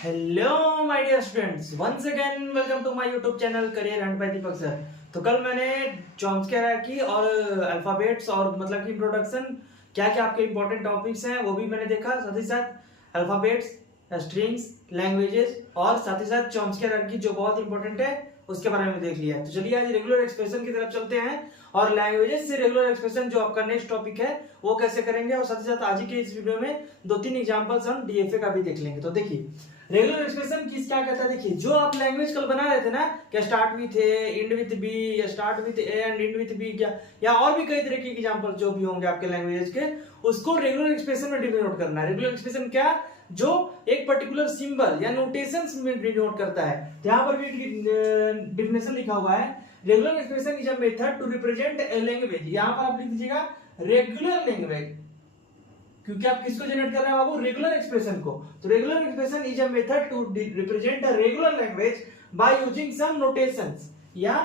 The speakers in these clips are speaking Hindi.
Hello my dear students, once again welcome to my YouTube channel career and by Deepak sir. तो कल मैंने चॉम्स्की हायरार्की और अल्फाबेट्स और मतलब कि इंट्रोडक्शन क्या क्या आपके इंपॉर्टेंट टॉपिक्स हैं वो भी मैंने देखा, साथ ही साथ अल्फाबेट्स, स्ट्रिंग्स, लैंग्वेजेस और साथ ही साथ चॉम्स्की हायरार्की जो बहुत इंपॉर्टेंट है उसके बारे में देख लिया है। तो चलिए आज रेगुलर एक्सप्रेशन की तरफ चलते हैं और लैंग्वेजेस से रेगुलर एक्सप्रेशन जो आपका नेक्स्ट टॉपिक है वो कैसे करेंगे, और साथ ही साथ आज के इस वीडियो में 2-3 एग्जांपल्स हम डीएफए का भी देख लेंगे। तो देखिए रेगुलर एक्सप्रेशन किस क्या कहता है। देखिए जो आप लैंग्वेज कल बना रहे थे ना, क्या start with A end with B या start with A and end with B, क्या या और भी कई तरह के एग्जांपल जो भी होंगे आपके लैंग्वेज के, उसको रेगुलर एक्सप्रेशन में डिनोट करना है। रेगुलर एक्सप्रेशन क्या, जो एक पर्टिकुलर सिंबल या नोटेशंस में डिनोट करता है। यहाँ पर भी डिफिनेशन लिखा हुआ है, regular expression is a method to represent a language. यहाँ पर आप लिख दीजिएगा रेगुलर लैंग्वेज, क्योंकि आप किसको जनरेट कर रहे हैं बाबू, रेगुलर एक्सप्रेशन को। तो regular expression is a method to represent a regular language by using some notations या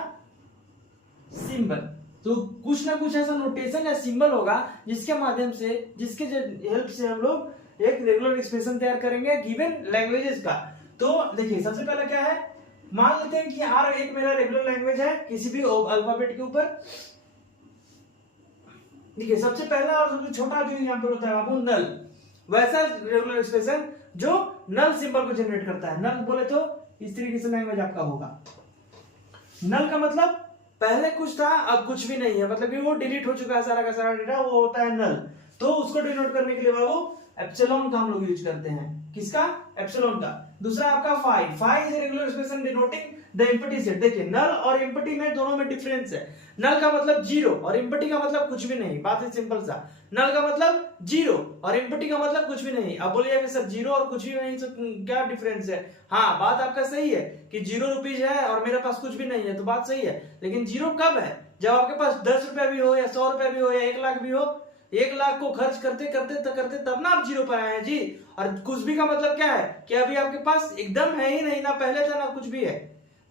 सिंबल। तो कुछ ना कुछ ऐसा नोटेशन या सिंबल होगा जिसके माध्यम से, जिसके हेल्प से हम लोग एक रेगुलर एक्सप्रेशन तैयार करेंगे गिवन लैंग्वेजेस का। तो देखिए सबसे पहला क्या है, मान लेते हैं कि आर एक मेरा रेगुलर लैंग्वेज है किसी भी अल्फाबेट के ऊपर। देखिए सबसे पहला और सबसे छोटा जो एग्जांपल होता है बाबू नल, वैसा रेगुलर एक्सप्रेशन जो नल सिंबल को जनरेट करता है। नल बोले तो इस तरीके से लैंग्वेज आपका होगा। नल का मतलब पहले कुछ था अब कुछ भी नहीं है, मतलब कि वो डिलीट हो चुका है सारा का सारा डेटा, वो होता है नल। तो उसको डिनोट करने के लिए बाबू एप्सिलॉन का हम लोग यूज करते हैं। किसका, एप्सिलॉन का। दूसरा आपका phi, phi is regular expression denoting the empty set. देखिए नल और एम्प्टी में दोनों में डिफरेंस है। नल का मतलब जीरो और एम्प्टी का मतलब कुछ भी नहीं। बात है सिंपल सा, नल का मतलब जीरो और एम्प्टी का मतलब कुछ भी नहीं। अब बोलिएगा सर जीरो और कुछ भी नहीं तो क्या डिफरेंस है। हाँ बात आपका सही है कि 0 रुपीज है और मेरे पास कुछ भी नहीं है, तो बात सही है। लेकिन जीरो कब है, जब आपके पास 10 रुपया भी हो या 100 रुपया भी हो या 1 लाख भी हो। 1 लाख को खर्च करते करते तब ना आप जीरो पर आए हैं जी। और कुछ भी का मतलब क्या है कि अभी आपके पास एकदम है ही नहीं, ना पहले था ना कुछ भी है।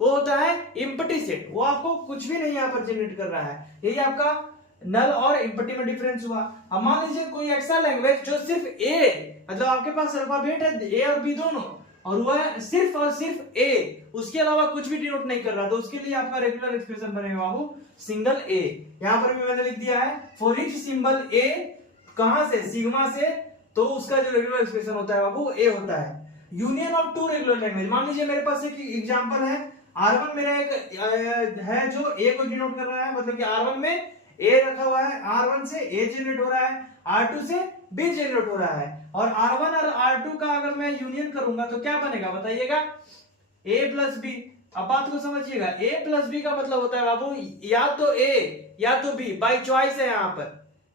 वो होता है एम्प्टी सेट, वो आपको कुछ भी नहीं यहाँ पर जनरेट कर रहा है। यही आपका नल और एम्प्टी में डिफरेंस हुआ। अब मान लीजिए कोई ऐसा लैंग्वेज जो सिर्फ ए, मतलब आपके पास अल्फाबेट है ए और बी दोनों, और वह सिर्फ और सिर्फ ए, उसके अलावा कुछ भी डिनोट नहीं कर रहा, तो उसके लिए आपका रेगुलर एक्सप्रेशन बनेगा बाबू सिंगल ए। यहां पर भी मैंने लिख दिया है फॉर ईच सिंबल ए, कहां से, सिग्मा से, तो उसका जो रेगुलर एक्सप्रेशन होता है बाबू ए होता है। Union of two regular language, मान लीजिए मेरे पास एक एग्जांपल है, R1 मेरा एक है जो ए को डिनोट कर रहा है, मतलब कि R1 में ए रखा हुआ है, R1 से ए जनरेट हो रहा है, R2 से बी जनरेट हो रहा है, और R1 और R2 का अगर मैं यूनियन करूंगा तो क्या बनेगा बताइएगा, a प्लस बी। अब बात को समझिएगा, a प्लस बी का मतलब होता है बाबू या तो a या तो b, बाई चॉइस है। यहाँ पर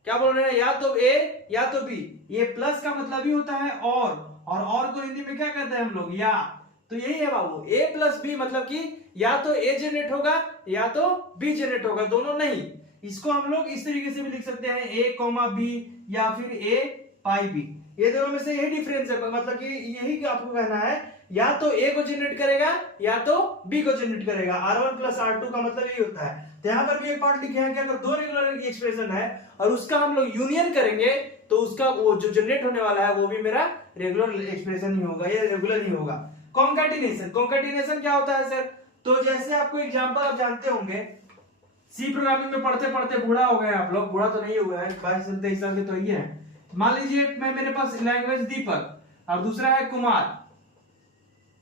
क्या बोल रहे हैं, या तो a या तो b। ये प्लस का मतलब ही होता है और को हिंदी में क्या कहते हैं हम लोग, या। तो यही है बाबू a प्लस बी, मतलब कि या तो a जनरेट होगा या तो b जनरेट होगा, दोनों नहीं। इसको हम लोग इस तरीके से भी लिख सकते हैं a कॉमा बी या फिर a पाई बी। ये दोनों में से यही डिफरेंस है, मतलब कि यही आपको कहना है या तो a को जनरेट करेगा या तो b को जनरेट करेगा। R1 प्लस R2 का मतलब यही होता है। तो यहाँ पर भी एक पार्ट लिखे हैं कि अगर दो रेगुलर एक्सप्रेशन है और उसका हम लोग यूनियन करेंगे तो उसका वो जो जनरेट होने वाला है वो भी मेरा रेगुलर एक्सप्रेशन ही होगा, ये रेगुलर ही होगा। कॉन्कैटिनेशन, कॉन्कैटिनेशन क्या होता है सर, तो जैसे आपको एग्जांपल आप जानते होंगे, सी प्रोग्रामिंग में पढ़ते पढ़ते बूढ़ा हो गए आप लोग, बूढ़ा तो नहीं हुआ है, 22-23 साल के तो ये है। मान लीजिए मैं मेरे पास लैंग्वेज दीपक और दूसरा है कुमार,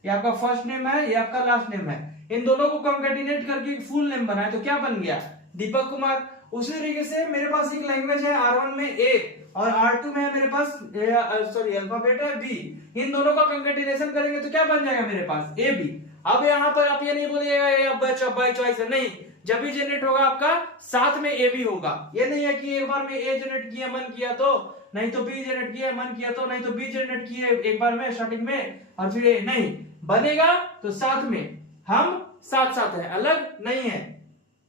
ये आपका फर्स्ट नेम है, ये आपका लास्ट नेम है। इन दोनों को कॉन्कैटिनेट करके एक फुल नेम बनाए तो क्या बन गया, दीपक कुमार। उसी तरीके से मेरे पास एक लैंग्वेज है R1 में A और R2 में है मेरे पास अल्फाबेट है B। इन दोनों का कॉन्कैटिनेशन करेंगे तो क्या बन जाएगा मेरे पास AB। अब यहाँ पर आप ये नहीं बोलिएगा ये बाय चॉइस है, नहीं, जब भी जनरेट होगा आपका साथ में A भी होगा। ये नहीं है कि एक बार में A जनरेट किया मन किया तो, नहीं तो B जनरेट किया मन किया तो, नहीं तो B जनरेट किए एक बार में स्टार्टिंग में और फिर A, नहीं बनेगा तो साथ में, हम साथ साथ है, अलग नहीं है,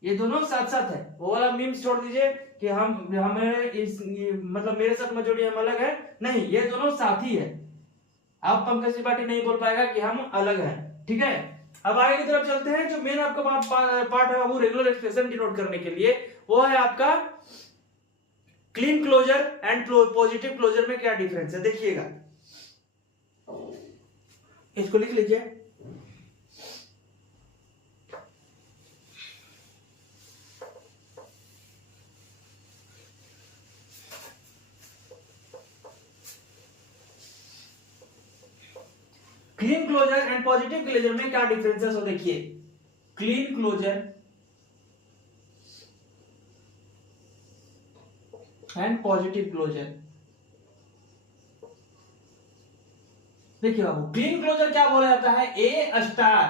ये दोनों साथ साथ है। वो वाला मीम्स छोड़ दीजिए कि हमें इस मतलब मेरे साथ मत जोड़िए हम अलग है, नहीं, ये दोनों साथी है। अब पंकज त्रिपाठी नहीं बोल पाएगा कि हम अलग हैं, ठीक है। अब आगे की तरफ चलते हैं, जो मेन आपका पार्ट है बाबू रेगुलर एक्सप्रेशन डिनोट करने के लिए, वो है आपका Kleene closure and positive closure में क्या डिफरेंस है देखिएगा। इसको लिख लीजिए। Kleene closure and positive closure में क्या डिफरेंसेस हो देखिए। Kleene closure and positive closure, देखिए बाबू क्लीन क्लोजर क्या बोला जाता है, ए स्टार।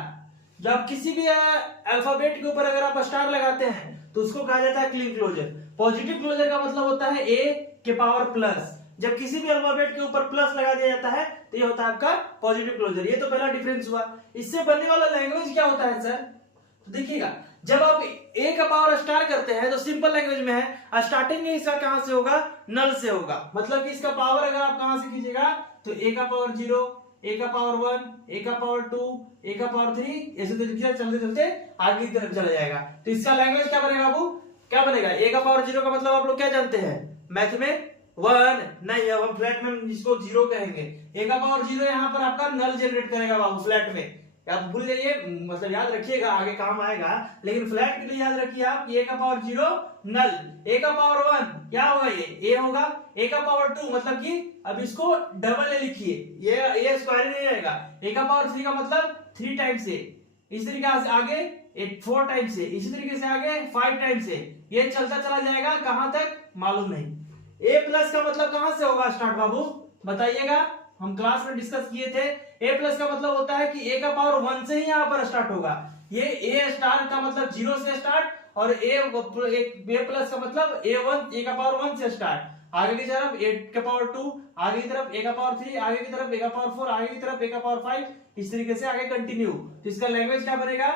जब किसी भी अल्फाबेट के ऊपर अगर आप स्टार लगाते हैं तो उसको कहा जाता है क्लीन क्लोजर। पॉजिटिव क्लोजर का मतलब होता है ए के पावर प्लस। जब किसी भी अल्फाबेट के ऊपर प्लस लगा दिया जाता है तो ये होता है आपका पॉजिटिव क्लोजर। ये तो पहला डिफरेंस हुआ। इससे बनने वाला लैंग्वेज क्या होता है सर, तो देखिएगा जब आप ए का पावर स्टार करते हैं तो सिंपल लैंग्वेज में है, स्टार्टिंग में इसका कहां से होगा, नल से होगा। मतलब कि इसका पावर अगर आप कहां से कीजिएगा तो ए का पावर 0, ए का पावर 1, ए का पावर 2, ए का पावर 3, ऐसे तरीके से चलते चलते आगे की तरफ चला जाएगा। तो इसका लैंग्वेज क्या बनेगा बाबू, क्या बनेगा, ए का पावर 0 का मतलब आप लोग क्या जानते हैं मैथ में 1 नहीं, अब हम फ्लैट में जिसको 0 कहेंगे। ए का पावर 0 यहाँ पर आपका नल जनरेट करेगा बाबू फ्लैट में। आप भूल जाइए, मतलब याद रखिएगा आगे काम आएगा, लेकिन फ्लैट के लिए याद रखिए आप ए का पावर 0 नल, ए का पावर 1 क्या होगा, ये ए होगा। ए का पावर 2 मतलब कि अब इसको डबल ए लिखिए, ये स्क्वायर नहीं रहेगा। ए का पावर 3 का मतलब 3 टाइम्स ए, इस तरीके से आगे 4 टाइम्स से, इसी तरीके से आगे 5 टाइम्स से, ये चलता चला जाएगा कहां तक मालूम नहीं। ए प्लस का मतलब कहां से होगा स्टार्ट बाबू बताइएगा, हम क्लास में डिस्कस किए थे। ए प्लस का मतलब होता है कि ए का पावर 1 से ही यहाँ पर स्टार्ट होगा। ये ए स्टार का मतलब 0 से स्टार्ट, और ए प्लस का मतलब ए1 ए का पावर 1 से स्टार्ट, आगे की तरफ ए का पावर 2, आगे की तरफ ए का पावर 3, आगे की तरफ ए का पावर 4, आगे की तरफ ए का पावर 5, इस तरीके से आगे कंटिन्यू। तो इसका लैंग्वेज क्या बनेगा,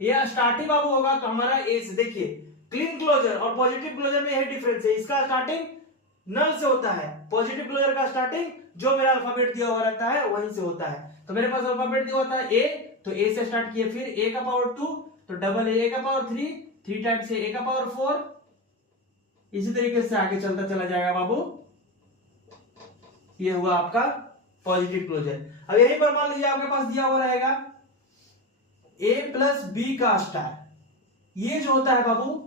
ये स्टार्टिंग बाबू होगा तो हमारा ए से। देखिए क्लीन क्लोजर और पॉजिटिव क्लोजर में यही डिफरेंस है, इसका स्टार्टिंग नल से होता है, पॉजिटिव क्लोजर का स्टार्टिंग जो मेरा अल्फाबेट दिया हुआ रहता है वहीं से होता है। तो मेरे पास अल्फाबेट दिया होता है ए, तो ए से स्टार्ट किए, फिर ए का पावर 2 तो डबल ए का पावर 3 टाइम्स से ए का पावर 4, इसी तरीके से आगे चलता चला जाएगा बाबू। ये हुआ आपका पॉजिटिव क्लोजर। अब यहीं पर मान लीजिए आपके पास दिया हुआ रहेगा ए प्लस बी का स्टार, ये जो होता है बाबू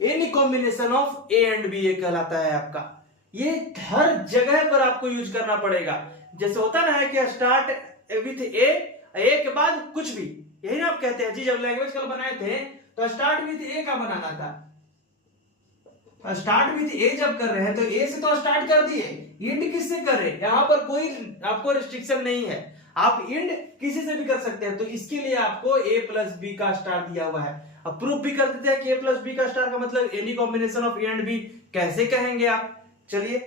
any combination of A and B, ये कहलाता है आपका। ये हर जगह पर आपको यूज करना पड़ेगा। जैसे होता ना है कि स्टार्ट विथ ए के बाद कुछ भी, यही ना आप कहते हैं जी। जब लैंग्वेज कल बनाए थे तो स्टार्ट विथ ए का बनाना था। स्टार्ट विथ ए जब कर रहे हैं तो ए से तो स्टार्ट कर दिए, इंड किससे कर रहे हैं, यहां पर कोई आपको रिस्ट्रिक्शन नहीं है, आप इंड किसी से भी कर सकते हैं। तो इसके लिए आपको ए प्लस बी का स्टार दिया हुआ है। अब प्रूफ भी कर देते हैं कि ए प्लस बी का स्टार का मतलब any combination of A and b. कैसे कहेंगे आप, चलिए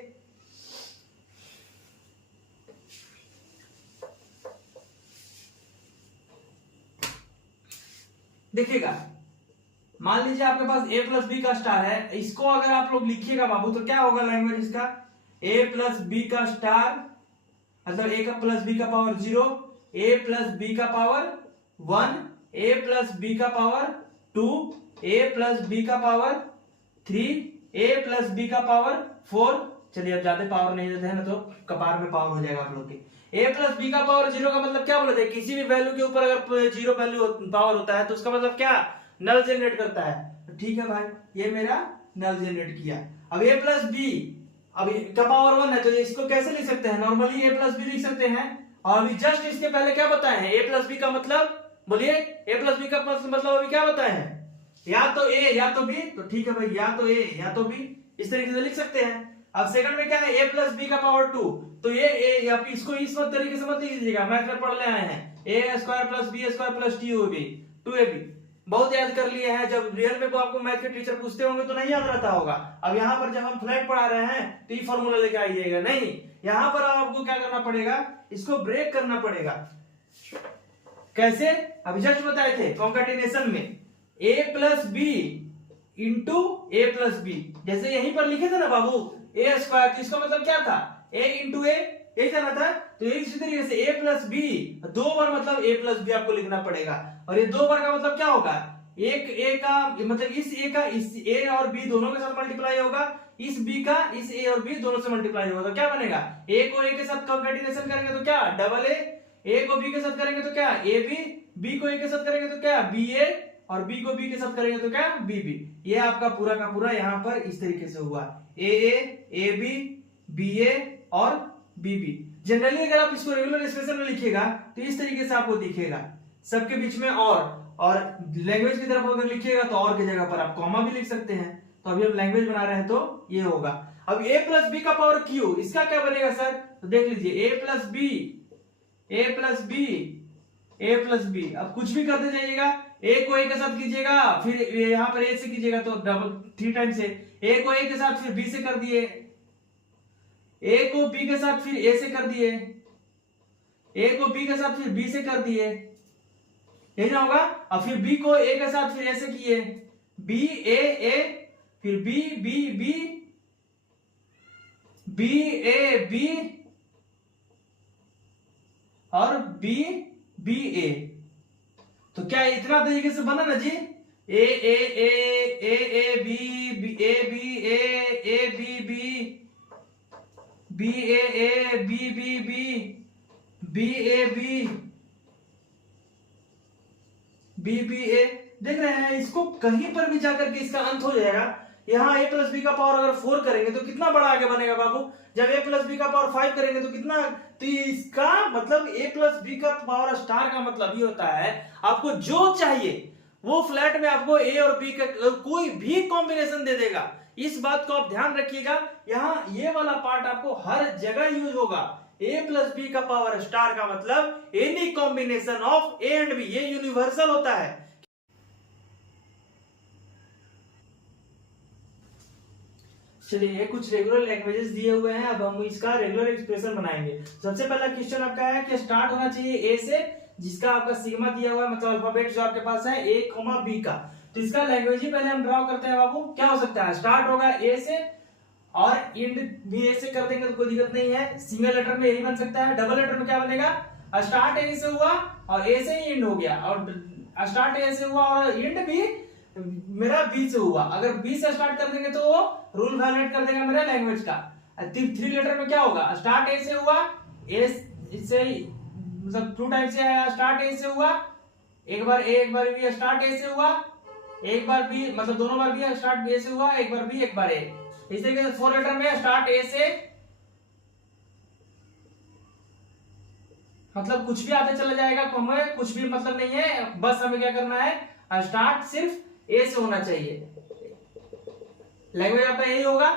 देखिएगा। मान लीजिए आपके पास ए प्लस बी का स्टार है, इसको अगर आप लोग लिखिएगा बाबू तो क्या होगा लैंग्वेज इसका, ए प्लस बी का स्टार मतलब ए का प्लस बी का पावर 0, ए प्लस बी का पावर 1, ए प्लस बी का पावर 2, ए प्लस बी का पावर 3, ए प्लस बी का पावर 4। चलिए अब ज्यादा पावर नहीं देते हैं ना तो कपार में पावर हो जाएगा आप लोग के। ए प्लस बी का पावर 0 का मतलब क्या बोलते हैं, किसी भी वैल्यू के ऊपर अगर 0 वैल्यू पावर होता है तो उसका मतलब क्या, नल जनरेट करता है। ठीक है भाई, ये मेरा नल जनरेट किया। अब ए प्लस बी, अब का पावर 1 है तो इसको कैसे लिख सकते हैं, नॉर्मली ए प्लस बी लिख सकते हैं। और अभी जस्ट इसके पहले क्या बताए हैं, ए प्लस बी का मतलब बोलिए, ए प्लस बी का मतलब अभी क्या बताए हैं, या तो ए या तो बी। तो ठीक है भाई, या तो ए या तो बी, इस तरीके से लिख सकते हैं। अब सेकंड में क्या है, ए प्लस बी का पावर 2, तो ये ए या इसको इस तरीके से मत लीजिएगा, मैथ में पढ़ ले आए हैं, A square plus B square plus T B 2ab बहुत याद कर लिए हैं। जब रियल में को आपको मैथ के टीचर पूछते होंगे तो नहीं याद रहता होगा। अब यहाँ पर जब हम फ्लैट पढ़ा रहे हैं तो ये फॉर्मूला लेके आइएगा, नहीं यहाँ पर आपको क्या करना पड़ेगा, इसको ब्रेक करना पड़ेगा। कैसे, अभी जस्ट बताए थे कॉन्केटिनेशन में, ए प्लस बी इंटू ए प्लस बी, जैसे यहीं पर लिखे थे ना बाबू ए स्क्वायर, तो इसका मतलब क्या था, ए इंटू ए, यही था ना था। तो इसी तरीके से ए प्लस बी 2 बार मतलब ए प्लस बी आपको लिखना पड़ेगा। और ये 2 बार का मतलब क्या होगा, एक ए का मतलब इस ए का इस ए और बी दोनों के साथ मल्टीप्लाई होगा, इस बी का इस ए और बी दोनों से मल्टीप्लाई होगा, तो क्या बनेगा, ए को ए के साथ कॉन्केटिनेशन करेंगे तो क्या, डबल ए ए को बी के साथ करेंगे तो क्या ए बी, बी को ए के साथ करेंगे तो क्या बी ए, और बी को बी के साथ करेंगे तो क्या बी बी। ये आपका पूरा का पूरा यहाँ पर इस तरीके से हुआ ए बी, बी ए और बी बी। जनरली अगर आप इसको रेगुलर एक्सप्रेशन में लिखिएगा तो इस तरीके से आपको दिखेगा, सबके बीच में और लैंग्वेज की तरफ अगर लिखिएगा तो और की जगह पर आप कॉमा भी लिख सकते हैं। तो अभी हम लैंग्वेज बना रहे हैं तो ये होगा। अब a प्लस बी का पावर क्यू, इसका क्या बनेगा सर? तो देख लीजिए a plus b, a plus b, a plus b. अब कुछ भी करते जाइएगा, a को a के साथ कीजिएगा, फिर यहाँ पर a से कीजिएगा तो डबल 3 टाइम से a को a के साथ फिर b से कर दिए, a को b के साथ फिर a से कर दिए, a को b के साथ फिर b से कर दिए, यही ना होगा। अब फिर b को a के साथ फिर a से किए, b a a, फिर b b b, b a b और b b a। तो क्या इतना तरीके से बना ना जी? a a a a a b b a b a a b b b a a b b b b a b b b a। देख रहे हैं, इसको कहीं पर भी जाकर के इसका अंत हो जाएगा। यहाँ a प्लस बी का पावर अगर 4 करेंगे तो कितना बड़ा आगे बनेगा बाबू? जब a प्लस बी का पावर 5 करेंगे तो कितना? तो इसका मतलब a प्लस बी का पावर स्टार का मतलब ये होता है आपको जो चाहिए वो फ्लैट में आपको a और b का कोई भी कॉम्बिनेशन दे देगा। इस बात को आप ध्यान रखिएगा, यहाँ ये वाला पार्ट आपको हर जगह यूज होगा। a प्लस बी का पावर स्टार का मतलब any combination of a and b, ये यूनिवर्सल होता है। चलिए, कुछ रेगुलर लैंग्वेजेस दिए हुए हैं, अब हम इसका रेगुलर एक्सप्रेशन बनाएंगे। सबसे पहला क्वेश्चन आपका है कि स्टार्ट होना चाहिए ए से, जिसका आपका सिग्मा दिया हुआ है, मतलब अल्फाबेट जो आपके पास है ए कॉमा बी का। तो इसका लैंग्वेज ही पहले हम ड्रॉ करते हैं बाबू। क्या हो सकता है? स्टार्ट होगा ए से और एंड भी ए से कर देंगे तो कोई दिक्कत नहीं है। सिंगल लेटर में यही बन सकता है। डबल लेटर में क्या बनेगा? स्टार्ट ए से हुआ और ए से ही एंड हो गया, और स्टार्ट ए से हुआ और एंड भी मेरा बी से हुआ। अगर बी से स्टार्ट कर देंगे तो वो रूल वायलेट कर देगा मेरा लैंग्वेज का। 3 लेटर में क्या होगा? स्टार्ट ए से हुआ, ए से मतलब 2 टाइम से आया, स्टार्ट ए से हुआ, एक बार ए एक बार बी, स्टार्ट ए से हुआ, एक बार बी, मतलब दोनों बार बी, स्टार्ट बी से हुआ, एक बार बी एक बार ए। इस तरीके से 4 लेटर में स्टार्ट ए से, मतलब कुछ भी आते चला जाएगा, कॉमा कुछ भी मतलब नहीं है। बस हमें क्या करना है? स्टार्ट सिर्फ ए से होना चाहिए। लैंग्वेज आपका यही होगा।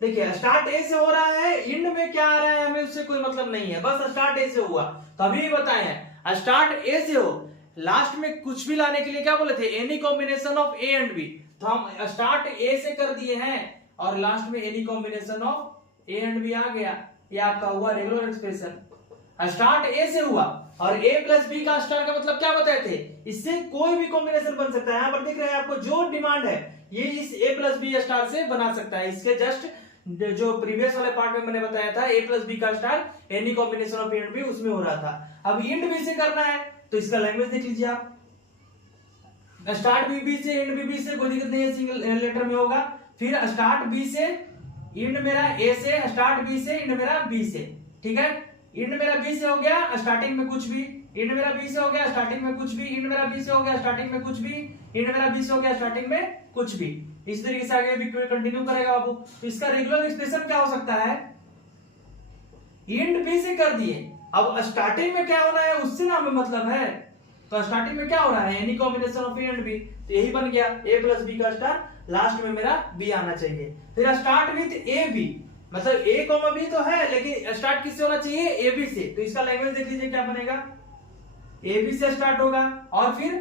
देखिए, स्टार्ट ए से हो रहा है, एंड में क्या आ रहा है हमें उससे कोई मतलब नहीं है, बस स्टार्ट ए से हुआ। तो अभी भी बताए हैं, स्टार्ट ए से हो, लास्ट में कुछ भी लाने के लिए क्या बोले थे? Any combination of A and B. तो हम स्टार्ट ए से कर दिए हैं और लास्ट में any combination of A and B आ गया। ये आपका हुआ रेगुलर एक्सप्रेशन। स्टार्ट ए से हुआ और a प्लस बी का स्टार का मतलब क्या बताए थे? इससे कोई भी कॉम्बिनेशन बन सकता है। यहाँ पर दिख रहा है आपको जो डिमांड है ये इस a प्लस बी स्टार से बना सकता है। इसके जस्ट जो प्रीवियस वाले पार्ट में मैंने बताया था a प्लस बी का star any combination of and b, उसमें हो रहा था। अब एंड बी से करना है तो इसका लैंग्वेज देख लीजिए आप। स्टार्ट बी से एंड बी से कोई दिक्कत नहीं है, सिंगल लेटर में होगा। फिर स्टार्ट बी से एंड मेरा a से, स्टार्ट बी से एंड मेरा b से, ठीक है। एंड मेरा बी से हो गया, स्टार्टिंग में कुछ भी, एंड मेरा बी से हो गया, स्टार्टिंग में कुछ भी, एंड मेरा बी से हो गया, स्टार्टिंग में कुछ भी, एंड मेरा बी से हो गया, स्टार्टिंग में कुछ भी। इस तरीके से आगे भी कंटिन्यू करेगा बाबू। तो इसका रेगुलर एक्सप्रेशन क्या हो सकता है? एंड बी से कर दिए, अब स्टार्टिंग में क्या हो रहा है उससे ना हमें मतलब है। तो स्टार्टिंग में क्या हो रहा है? Any combination of A and B. तो यही बन गया a प्लस बी का स्टार, लास्ट में मेरा b आना चाहिए। फिर स्टार्ट विथ ए बी, मतलब a कॉमा b तो है, लेकिन स्टार्ट किससे होना चाहिए? ए बी से। तो इसका लैंग्वेज देख लीजिए क्या बनेगा? ए बी से स्टार्ट होगा और फिर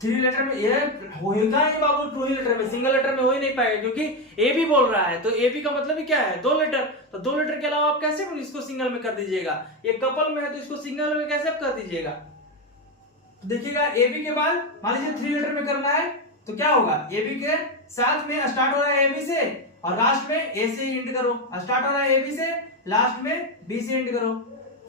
3 लेटर में ये होगा ही बाबू। 2 ही लेटर में, सिंगल लेटर में हो ही नहीं पाएगा क्योंकि ए बी बोल रहा है। तो ए बी का मतलब ही क्या है? 2 लेटर। तो 2 लेटर के अलावा आप कैसे इसको सिंगल में कर दीजिएगा? ये कपल में है तो इसको सिंगल में कैसे आप कर दीजिएगा? तो देखिएगा, ए बी के बाद मान लीजिए 3 लेटर में करना है तो क्या होगा? ए बी के साथ में स्टार्ट हो रहा है ए बी से और लास्ट में ए से एंड करो। स्टार्ट हो रहा है ए बी से, लास्ट में बी से एंड करो।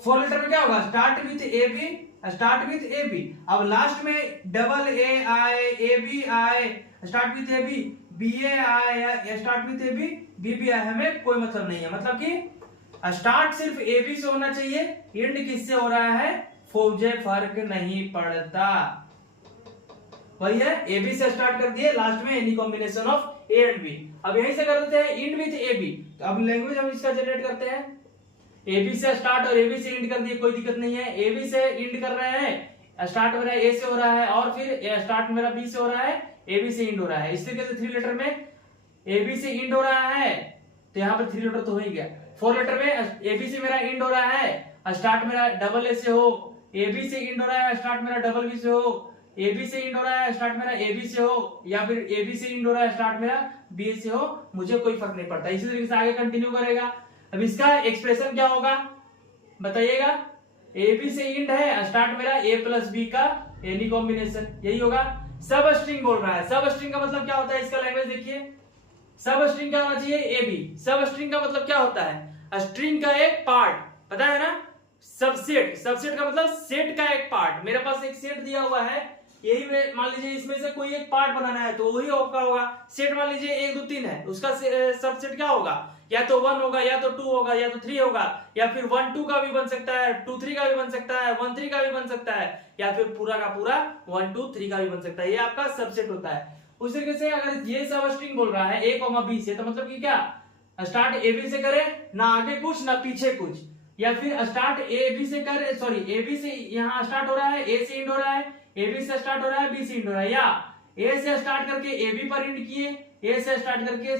4 लेटर में क्या होगा? Start with A B, start with A B. अब लास्ट में डबल ए आए, ए बी आए, start with A B, B A आए, start with A B, B B आए, हमें कोई मतलब नहीं है। मतलब कि स्टार्ट सिर्फ ए बी से होना चाहिए, एंड किससे हो रहा है, मुझे फर्क नहीं पड़ता। वही है, ए बी से स्टार्ट कर दिए, लास्ट में any combination of A and b. अब यहीं से कर देते हैं इंड विथ ए बी। अब लैंग्वेज हम इसका जनरेट करते हैं, ए बी से स्टार्ट और ए बी से इंड कर दिए, कोई दिक्कत नहीं है। ए बी से इंड कर रहे हैं, स्टार्ट मेरा ए से हो रहा है और फिर स्टार्ट मेरा बी से हो रहा है, ए बी से इंड हो रहा है। इस तरीके से 3 लेटर में ए बी से इंड हो रहा है, तो यहाँ पर 3 लेटर तो हो ही गया। 4 लेटर में ए बी से मेरा इंड हो रहा है, स्टार्ट मेरा डबल ए से हो, ए बी से इंड हो रहा है, स्टार्ट मेरा डबल बी से हो, ए बी से इंड हो रहा है, स्टार्ट मेरा ए बी से हो, या फिर ए बी से इंड हो रहा है, स्टार्ट मेरा बी से हो, मुझे कोई फर्क नहीं पड़ता। इसी तरीके से आगे कंटिन्यू करेगा। अब इसका एक्सप्रेशन क्या होगा बताइएगा, ए बी से इंड है, स्टार्ट मेरा ए प्लस बी का एनी कॉम्बिनेशन, यही होगा। सब स्ट्रिंग बोल रहा है, सब स्ट्रिंग का मतलब क्या होता है, इसका लैंग्वेज देखिए। सब स्ट्रिंग क्या होना चाहिए, ए बी। सब स्ट्रिंग का मतलब क्या होता है, स्ट्रिंग का एक पार्ट, पता है ना। सबसेट, सबसेट का मतलब सेट का एक पार्ट। मेरे पास एक सेट दिया हुआ है, यही में मान लीजिए इसमें से कोई एक पार्ट बनाना है तो वही आपका होगा सेट। मान लीजिए 1 2 3 है, उसका सबसेट क्या होगा, या तो 1 होगा, या तो 2 होगा, या तो 3 होगा, या फिर 1 2 का भी बन सकता है, 2 3 का भी बन सकता है, 1 3 का भी बन सकता है, या फिर पूरा का पूरा 1 2 3 का भी बन सकता है। ये आपका सबसेट होता है। उस तरीके से अगर ये सब स्ट्रिंग बोल रहा है a, b से, तो मतलब कि क्या, स्टार्ट ए बी से करे, ना आगे कुछ ना पीछे कुछ, या फिर स्टार्ट ए बी से करे, सॉरी ए बी से यहाँ स्टार्ट हो रहा है, ए से इंड हो रहा है, ए बी से स्टार्ट हो रहा है, बी से इंड हो रहा है, या ए से स्टार्ट करके ए बी पर इंड किए, ए से स्टार्ट करके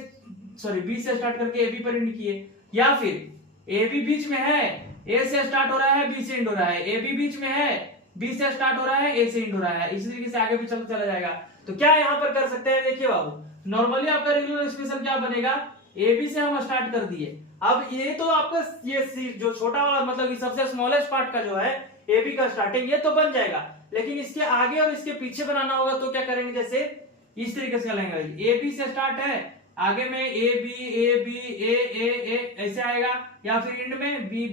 सॉरी बी से स्टार्ट करके ए बी पर इंड किए, या फिर ए बी बीच में है, ए से स्टार्ट हो रहा है, बी से इंड हो रहा है, ए बी बीच में है, बी से स्टार्ट हो रहा है, ए से इंड हो रहा है। इसी तरीके से आगे भी चला जाएगा। तो क्या यहाँ पर कर सकते हैं, देखिए बाबू, नॉर्मली आपका रेगुलर एक्सप्रेशन क्या बनेगा, ए बी से हम स्टार्ट कर दिए। अब ये तो आपका ये जो छोटा वाला मतलब कि सबसे स्मॉलेस्ट पार्ट का जो है ए बी का स्टार्टिंग, ये तो बन जाएगा, लेकिन इसके आगे और इसके पीछे बनाना होगा। तो क्या करेंगे, जैसे इस तरीके से करेंगे, ए बी से स्टार्ट है, आगे में ए बी ए ऐसे आएगा, या फिर एंड में बी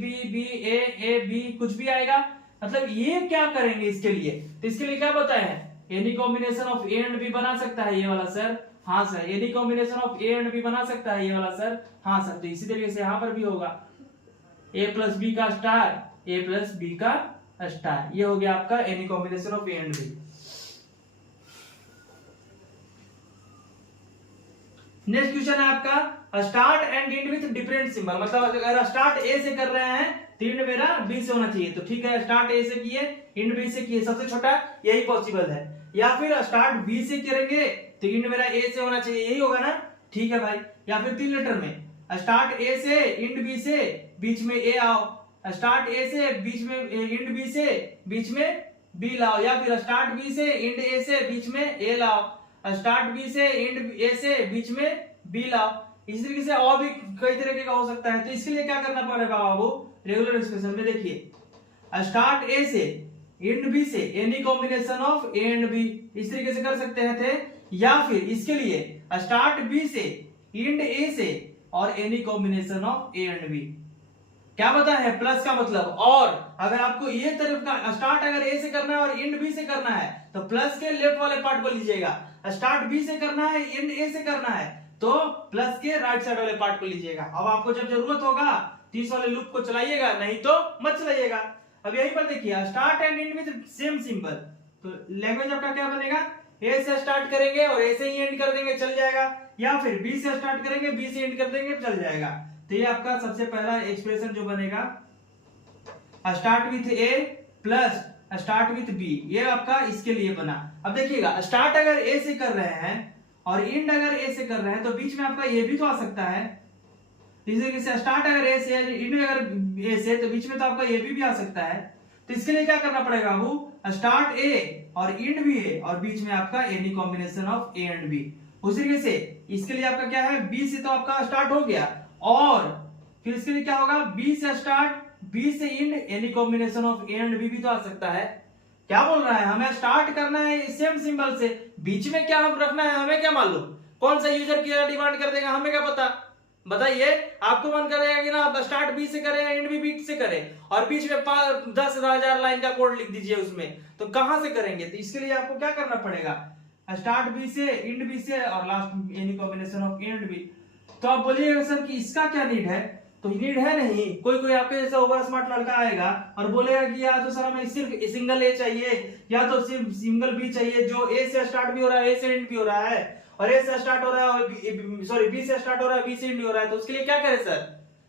ए बी कुछ भी आएगा। मतलब ये क्या करेंगे इसके लिए, तो इसके लिए क्या बताया है, any combination of A and b बना सकता है ये वाला सर, हाँ sir. Any combination of A and b बना सकता है ये वाला सर, हाँ सर। तो इसी तरीके से यहाँ पर भी होगा ए प्लस बी का स्टार, ए प्लस बी का स्टार, ये हो गया आपका any combination of A and b. Next question है आपका, start and end with different symbol. मतलब अगर स्टार्ट ए से कर रहे हैं तो एंड मेरा बी से होना चाहिए, तो ठीक है, स्टार्ट ए से किए एंड बी से किए, सबसे छोटा यही पॉसिबल है। या फिर स्टार्ट बी से करेंगे तो एंड मेरा ए से होना चाहिए, यही होगा ना, ठीक है भाई। या फिर 3 लेटर में स्टार्ट ए से एंड बी से बीच में ए आओ, स्टार्ट ए से बीच में एंड बी से बीच में बी लाओ, या फिर स्टार्ट बी से एंड ए से बीच में ए लाओ, स्टार्ट बी से एंड ए से बीच में बी लाओ। इस तरीके से और भी कई तरीके का हो सकता है। तो इसके लिए क्या करना पड़ेगा बाबू, रेगुलर एक्सप्रेशन में देखिए, स्टार्ट ए से एंड बी से any combination of A and B, इस तरीके से कर सकते हैं थे। या फिर इसके लिए स्टार्ट बी से एंड ए से और any combination of A and B. क्या पता है प्लस का मतलब, और अगर आपको ये तरफ का स्टार्ट अगर ए से करना है और एंड बी से करना है तो प्लस के लेफ्ट वाले पार्ट को लीजिएगा, स्टार्ट बी से करना है एंड ए से करना है तो प्लस के राइट साइड वाले पार्ट को लीजिएगा। अब आपको जब जरूरत होगा तो इस वाले लूप को चलाइएगा, नहीं तो मत चलाइएगा। अब यहीं पर देखिए, start and and with same symbol, तो लैंग्वेज आपका क्या बनेगा, ए से स्टार्ट करेंगे और ए से ही एंड कर देंगे, चल जाएगा। या फिर बी से स्टार्ट करेंगे, बी से एंड कर देंगे, चल जाएगा। तो ये आपका सबसे पहला एक्सप्रेशन जो बनेगा, start with A plus start with B, ये आपका इसके लिए बना। अब देखिएगा, स्टार्ट अगर ए से कर रहे हैं और एंड अगर ए से कर रहे हैं तो बीच में आपका ये भी तो आ सकता है। इस तरीके से स्टार्ट अगर ए से एंड अगर ए से तो बीच में तो आपका ये भी आ सकता है। तो इसके लिए क्या करना पड़ेगा बाबू, स्टार्ट ए और एंड भी ए और बीच में आपका any combination of A and B. उसी तरीके से इसके लिए आपका क्या है, बी से तो आपका स्टार्ट हो गया, और फिर इसके लिए क्या होगा, बी से स्टार्ट बी से end any combination of A and B भी तो आ सकता है। क्या बोल रहा है, हमें स्टार्ट करना है सेम सिंबल से, बीच में क्या हम रखना है हमें क्या मालूम, कौन सा यूजर क्या डिमांड कर देगा हमें क्या पता। बताइए, आपको मन करेगा कि ना स्टार्ट बी से करें एंड भी बी से करें और बीच में 10,000 लाइन का कोड लिख दीजिए उसमें, तो कहां से करेंगे। तो इसके लिए आपको क्या करना पड़ेगा, स्टार्ट बी से एंड बी से और last any combination of A and B. तो आप बोलिएगा सर कि इसका क्या नीड है, तो नीड है नहीं। कोई कोई आपके जैसा ओवर स्मार्ट लड़का आएगा और बोलेगा कि या तो सर हमें सिर्फ सिंगल ए चाहिए या तो सिर्फ सिंगल बी चाहिए, जो ए से स्टार्ट भी हो रहा है, ए से एंड भी हो रहा है, और ए से स्टार्ट हो रहा है और सॉरी बी से स्टार्ट हो रहा है, बी से एंड भी हो रहा है। तो उसके लिए क्या करें सर?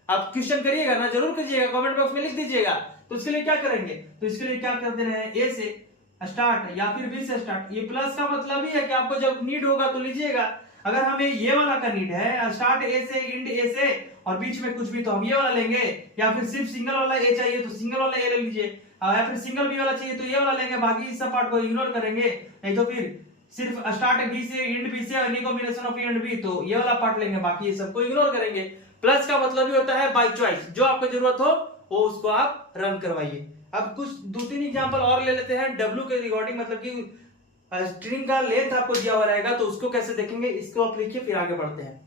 आप क्वेश्चन करिएगा ना, जरूर कीजिएगा, कमेंट बॉक्स में लिख दीजिएगा। तो उसके लिए क्या करेंगे? तो इसके लिए क्या कर दे रहे हैं, ए से स्टार्ट या फिर बी से स्टार्ट। ये प्लस का मतलब ही है कि आपको जब नीड होगा तो लीजिएगा। अगर हमें ये वाला का नीड है, स्टार्ट ए से एंड ए से और बीच में कुछ भी, तो हम ये वाला लेंगे। या फिर सिर्फ सिंगल वाला ए चाहिए तो सिंगल वाला ए ले लीजिए, या फिर सिंगल बी वाला चाहिए तो ये वाला लेंगे, बाकी इस सब पार्ट को इग्नोर करेंगे। नहीं तो फिर सिर्फ स्टार्ट बी से एंड बी से any combination of A and B, तो ये वाला पार्ट लेंगे, बाकी ये सब को इग्नोर करेंगे। प्लस का मतलब ही होता है बाय चॉइस, जो आपको जरूरत हो वो उसको आप रन करवाइए। अब कुछ 2-3 एग्जांपल और ले लेते हैं डब्ल्यू के रिगार्डिंग, मतलब कि स्ट्रिंग का लेंथ आपको दिया हुआ रहेगा तो उसको कैसे देखेंगे, इसको आप लिखिए, फिर आगे बढ़ते हैं।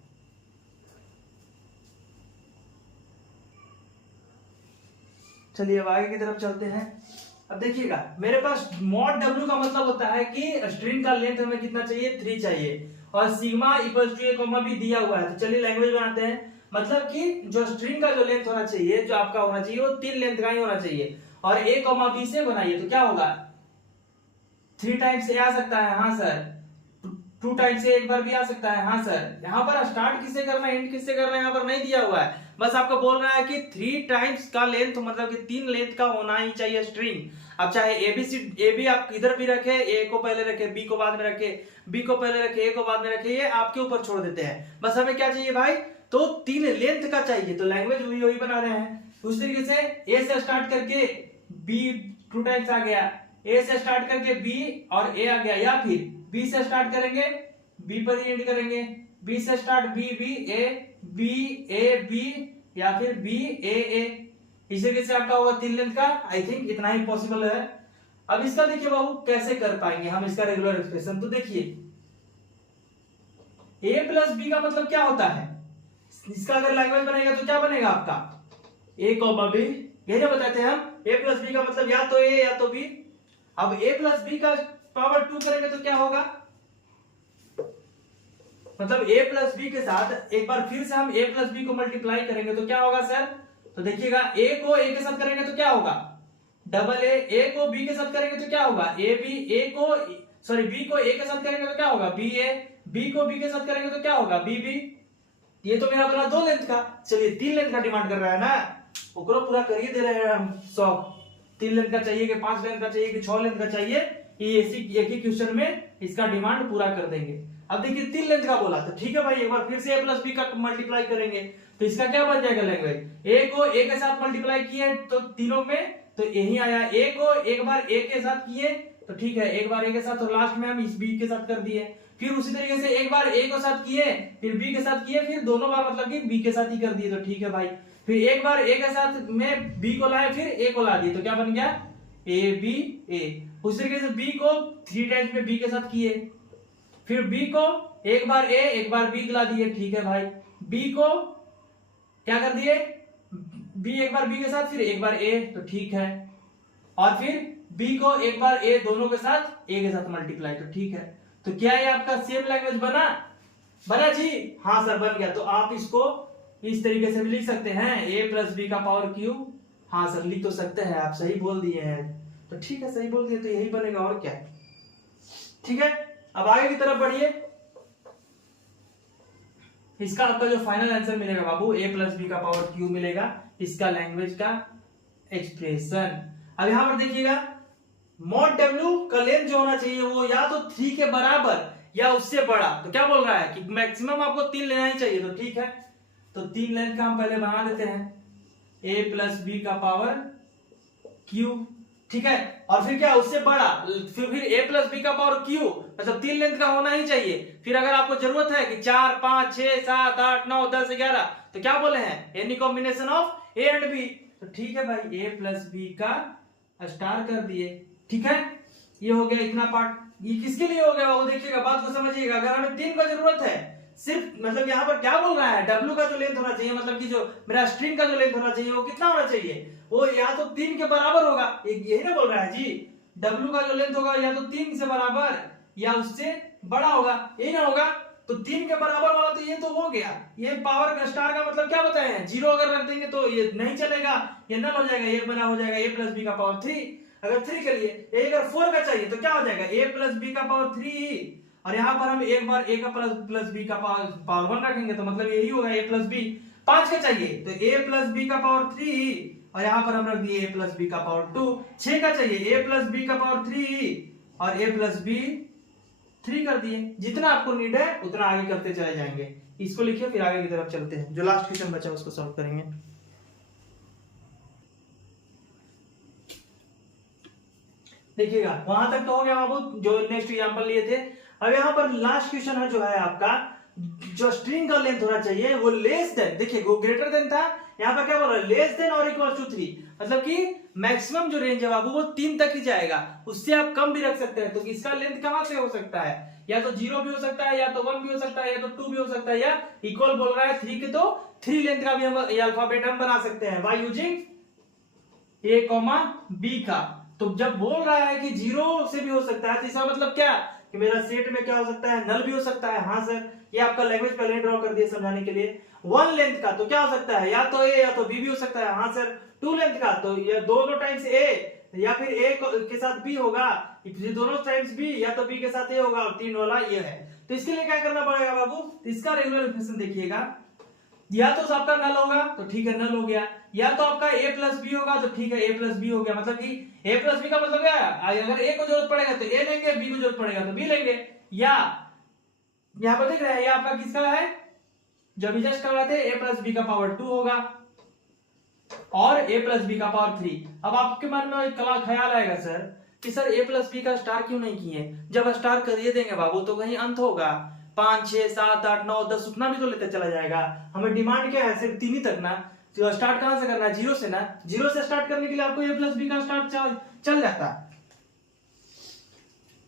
चलिए अब आगे की तरफ चलते हैं। अब देखिएगा मेरे पास मॉड डब्ल्यू का मतलब होता है कि स्ट्रिंग का लेंथ हमें कितना चाहिए, 3 चाहिए, और sigma equals to A comma B दिया हुआ है। तो चलिए लैंग्वेज बनाते हैं। मतलब कि जो स्ट्रिंग का जो लेंथ होना चाहिए, जो आपका होना चाहिए, वो 3 लेंथ का ही होना चाहिए, और ए कॉमा बी से बनाइए। तो क्या होगा, 3 टाइम्स ए आ सकता है, हाँ सर। 2 टाइम्स ए एक बार भी आ सकता है, हाँ सर। यहाँ पर स्टार्ट किससे करना है, एंड किससे करना है, यहाँ पर नहीं दिया हुआ है। बस आपको बोल रहा है कि 3 टाइम्स का लेंथ, मतलब कि 3 लेंथ का होना ही चाहिए स्ट्रिंग। अब चाहे ए बी आप इधर भी रखे, ए को पहले रखे, बी को बाद में रखे, बी को पहले रखे, ए को बाद में रखे, ये आपके ऊपर छोड़ देते हैं। बस हमें क्या चाहिए भाई, तो 3 लेंथ का चाहिए। तो लैंग्वेज वही बना रहे हैं। उस तरीके से ए से स्टार्ट करके बी 2 टाइम्स आ गया, ए से स्टार्ट करके बी और ए आ गया, या फिर बी से स्टार्ट करेंगे, बी पर एंड करेंगे, बी से स्टार्ट बी ए बी, या फिर बी ए। इस तरीके से आपका होगा 3 लेंथ का। आई थिंक इतना ही पॉसिबल है। अब इसका देखिए बाबू कैसे कर पाएंगे हम इसका रेगुलर एक्सप्रेशन। तो देखिए ए प्लस बी का मतलब क्या होता है, इसका अगर लैंग्वेज बनेगा तो क्या बनेगा आपका, ए कॉमा बी। यही ना बताते हैं हम, ए प्लस बी का मतलब या तो ए या तो बी। अब a प्लस बी का पावर 2 करेंगे तो क्या होगा, मतलब a प्लस बी के साथ एक बार फिर से हम a प्लस बी को मल्टीप्लाई करेंगे तो क्या होगा सर। तो देखिएगा a को a के साथ करेंगे तो क्या होगा, डबल a को b के साथ करेंगे तो क्या होगा, b को a के साथ करेंगे तो क्या होगा, b को b के साथ करेंगे तो क्या होगा, b। ये तो मेरा बना 2 लेंथ का। चलिए 3 लेंथ का डिमांड कर रहा है ना, ओकरो पूरा करिए दे रहे हैं हम 100। 3 लेंथ का चाहिए कि 5 लेंथ का चाहिए कि 6 लेंथ का चाहिए, ये एक ही क्वेश्चन में इसका डिमांड पूरा कर देंगे। अब देखिए 3 लेंथ का बोला तो ठीक है भाई, एक बार फिर से a प्लस बी का मल्टीप्लाई करेंगे तो इसका क्या बन जाएगा लैंग्वेज, a को a के साथ मल्टीप्लाई किए तो तीनों में तो यही आया, a को एक बार a के साथ किए तो ठीक है, एक बार a के साथ, और लास्ट में हम इस b के साथ कर दिए। फिर उसी तरीके से एक बार a को साथ किए, फिर b के साथ किए, फिर दोनों बार मतलब कि b के साथ ही कर दिए तो ठीक है भाई। फिर एक बार a के साथ में b को लाए, फिर a को ला दिए तो क्या बन गया, a b a। उसी तरीके से b को 3 टाइम्स में b के साथ किए, फिर b को एक बार a एक बार b ला दिए, ठीक है भाई। b को क्या कर दिए, b एक बार b के साथ, फिर एक बार a तो ठीक है, और फिर b को एक बार a दोनों के साथ a के साथ मल्टीप्लाई तो ठीक है। तो क्या ये आपका सेम लैंग्वेज बना जी, हाँ सर बन गया। तो आप इसको इस तरीके से भी लिख सकते हैं, a प्लस बी का पावर क्यूब। हाँ सर लिख तो सकते हैं, आप सही बोल दिए हैं, तो ठीक है सही बोल दिए तो यही बनेगा और क्या। ठीक है अब आगे की तरफ बढ़िए। इसका आपका जो फाइनल आंसर मिलेगा बाबू, a प्लस बी का पावर क्यूब मिलेगा, इसका लैंग्वेज का एक्सप्रेशन। अब यहां पर देखिएगा मॉड w का लेंथ जो होना चाहिए वो या तो 3 के बराबर या उससे बड़ा। तो क्या बोल रहा है कि मैक्सिमम आपको 3 लेना ही चाहिए, तो ठीक है। तो 3 लेंथ का हम पहले बना देते हैं, a प्लस बी का पावर क्यूब, ठीक है। और फिर क्या उससे बड़ा, फिर a प्लस बी का पावर क्यूब, मतलब 3 लेंथ का होना ही चाहिए। फिर अगर आपको जरूरत है कि 4 5 6 7 8 9 10 11 तो क्या बोले हैं, any combination of a and b। तो ठीक है भाई a प्लस बी का स्टार कर दिए, ठीक है। ये हो गया इतना पार्ट। ये किसके लिए हो गया वो देखिएगा, बात को समझिएगा। अगर हमें 3 का जरूरत है सिर्फ, मतलब यहाँ पर क्या बोल रहा है, w का जो लेंथ होना चाहिए, मतलब कि जो मेरा स्ट्रिंग का जो लेंथ होना चाहिए वो कितना होना चाहिए, वो या तो 3 के बराबर होगा, यही ना बोल रहा है जी। w का जो लेंथ होगा या तो 3 से बराबर या उससे बड़ा होगा, यही ना होगा। तो 3 के बराबर वाला तो ये तो हो गया। ये पावर स्टार का मतलब क्या बताए हैं, 0 अगर रख देंगे तो ये नहीं चलेगा, ये नल हो जाएगा, 1 बना हो जाएगा a प्लस बी का पावर 3। अगर 3 के लिए अगर 4 का चाहिए तो क्या हो जाएगा a प्लस बी का पावर 3, और यहाँ पर हम एक बार a का प्लस बी का पावर 1 रखेंगे तो मतलब यही होगा a प्लस बी। 5 का चाहिए तो a प्लस बी का पावर 3, और यहाँ पर हम रख दिए a प्लस बी का पावर 2। 6 का चाहिए a प्लस बी का पावर 3 और a प्लस बी 3 कर दिए। जितना आपको नीड है उतना आगे करते चले जाएंगे। इसको लिखिए, फिर आगे की तरफ चलते हैं। जो लास्ट क्वेश्चन बचा उसको सॉल्व करेंगे। देखिएगा वहां तक तो हो गया बाबू, जो नेक्स्ट एग्जांपल लिए थे। अब यहाँ पर लास्ट क्वेश्चन है जो है आपका, जो स्ट्रिंग का लेंथ होना चाहिए वो लेस देन, देखिए वो ग्रेटर देन था, यहाँ पर क्या बोल रहा है, लेस देन और इक्वल टू 3, मतलब कि मैक्सिमम जो रेंज है बाबू वो 3 तक ही जाएगा, उससे आप कम भी रख सकते हैं। तो इसका लेंथ कहां से हो सकता है, या तो 0 भी हो सकता है, या तो 1 भी हो सकता है, या तो 2 भी हो सकता है, या इक्वल बोल रहा है 3 के, तो 3 लेंथ का भी हम अल्फाबेट हम बना सकते हैं बाय यूजिंग a, b का। तो जब बोल रहा है कि 0 से भी हो सकता है तो इसका मतलब क्या कि मेरा सेट में क्या हो सकता है, नल भी हो सकता है। हाँ सर, ये आपका लैंग्वेज पहले ड्रॉ कर दिया समझाने के लिए। 1 लेंथ का तो क्या हो सकता है, या तो a या तो b भी हो सकता है। हाँ सर, 2 लेंथ का तो ये दोनों टाइम्स a या फिर a के साथ b होगा, ये दोनों टाइम्स b या तो b के साथ a होगा, और 3 वाला ये है। तो इसके लिए क्या करना पड़ेगा बाबू, इसका रेगुलर एक्सप्रेशन देखिएगा, या तो आपका नल होगा तो ठीक है नल हो गया, या तो आपका a प्लस बी होगा तो ठीक है a प्लस बी हो गया। मतलब कि a प्लस बी का मतलब क्या है, अगर a को जरूरत पड़ेगा तो a लेंगे, b को जरूरत पड़ेगा तो b लेंगे। या यहाँ पर देख रहे हैं ये आपका किसका है, जो अभी जस्ट कर रहे थे, a प्लस बी का पावर 2 होगा और a प्लस बी का पावर 3। अब आपके मन में एक ख्याल आएगा सर कि सर a प्लस बी का स्टार क्यों नहीं किए, जब स्टार करिए देंगे बाबू तो कहीं अंत होगा, 5 6 7 8 9 10 उतना भी तो लेते चला जाएगा। हमें डिमांड क्या है, सिर्फ 3 ही तक ना। तो स्टार्ट कहां से करना है, 0 से ना। 0 से स्टार्ट करने के लिए आपको a प्लस बी का स्टार्ट चल जाता है।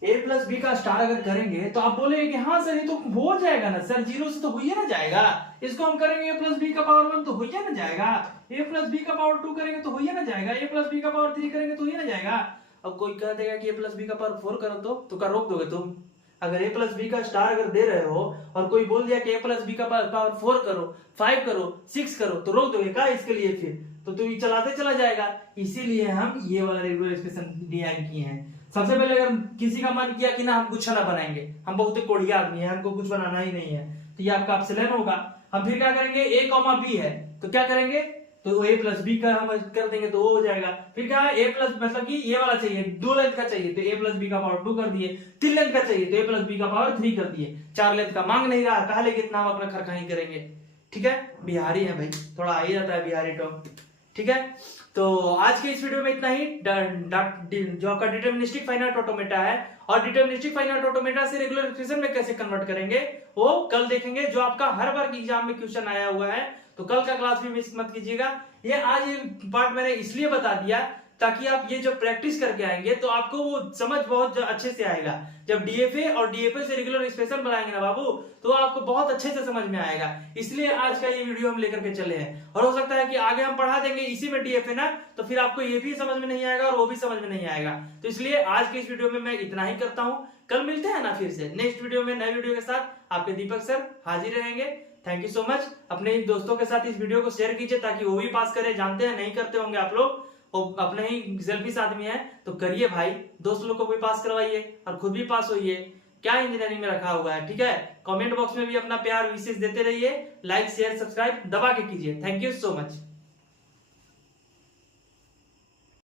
a प्लस बी का स्टार अगर करेंगे तो आप बोलेंगे कि हाँ सर ये तो हो जाएगा ना सर, 0 से तो हो ही ना जाएगा। इसको हम करेंगे a प्लस बी का पावर 1 तो हो ही ना जाएगा, a प्लस बी का पावर 2 करेंगे तो हो ही ना जाएगा, a प्लस बी का पावर 3 करेंगे तो हो ही ना जाएगा। अब कोई कह देगा कि a प्लस बी का पावर 4 करो तो क्या रोक दोगे तुम? अगर a प्लस बी का स्टार अगर दे रहे हो और कोई बोल दिया कि a प्लस बी का पावर 4 करो, 5 करो, 6 करो, तो रोक दोगे क्या इसके लिए? फिर तो ये चलाते चला जाएगा। इसीलिए हम ये वाला रेगुलर एक्सप्रेशन डिजाइन किए हैं। सबसे पहले अगर किसी का मन किया कि ना हम कुछ ना बनाएंगे, हम बहुत कोढ़िया आदमी है, हमको कुछ बनाना ही नहीं है, तो ये आपका एप्सिलॉन होगा। हम फिर क्या करेंगे, a, b है तो क्या करेंगे, तो a प्लस बी का हम कर देंगे तो वो हो जाएगा। फिर क्या है, a प्लस मतलब कि ये वाला चाहिए, 2 लेंथ का चाहिए तो a प्लस बी का पावर 2 कर दिए, 3 लेंथ का चाहिए तो a प्लस बी का पावर 3 कर दिए, 4 लेंथ का मांग नहीं रहा, कहा लेकिन इतना हम अपना खरखाई करेंगे। ठीक है, बिहारी है भाई, थोड़ा आ ही जाता है बिहारी टॉक। ठीक है, तो आज के इस वीडियो में इतना ही। जो आपका डिटरमिनिस्टिक फाइनाइट ऑटोमेटा है और डिटरमिनिस्टिक फाइनाइट ऑटोमेटा से रेगुलर एक्सप्रेशन में कैसे कन्वर्ट करेंगे वो कल देखेंगे, जो आपका हर बार की एग्जाम में क्वेश्चन आया हुआ है। तो कल का क्लास भी मिस मत कीजिएगा। ये आज ये पार्ट मैंने इसलिए बता दिया ताकि आप ये जो प्रैक्टिस करके आएंगे तो आपको वो समझ बहुत अच्छे से आएगा। जब डीएफए और डीएफए से रेगुलर एक्सप्रेशन बनाएंगे ना बाबू तो आपको बहुत अच्छे से समझ में आएगा। इसलिए आज का ये वीडियो हम लेकर के चले हैं, और हो सकता है कि आगे हम पढ़ा देंगे इसी में डीएफए ना, तो फिर आपको ये भी समझ में नहीं आएगा और वो भी समझ में नहीं आएगा। तो इसलिए आज के इस वीडियो में मैं इतना ही करता हूँ। कल मिलते हैं ना फिर से नेक्स्ट वीडियो में, नए वीडियो के साथ आपके दीपक सर हाजिर रहेंगे। Thank you so much. अपने दोस्तों के साथ इस वीडियो को शेयर कीजिए ताकि वो भी पास करें। जानते हैं नहीं करते होंगे आप लोग, और अपने ही सेल्फिश आदमी है तो करिए भाई, दोस्त लोग को भी पास करवाइए और खुद भी पास होइए। क्या इंजीनियरिंग में रखा हुआ है। ठीक है, कमेंट बॉक्स में भी अपना प्यार विशेष देते रहिए, लाइक शेयर सब्सक्राइब दबा के कीजिए। Thank you so much.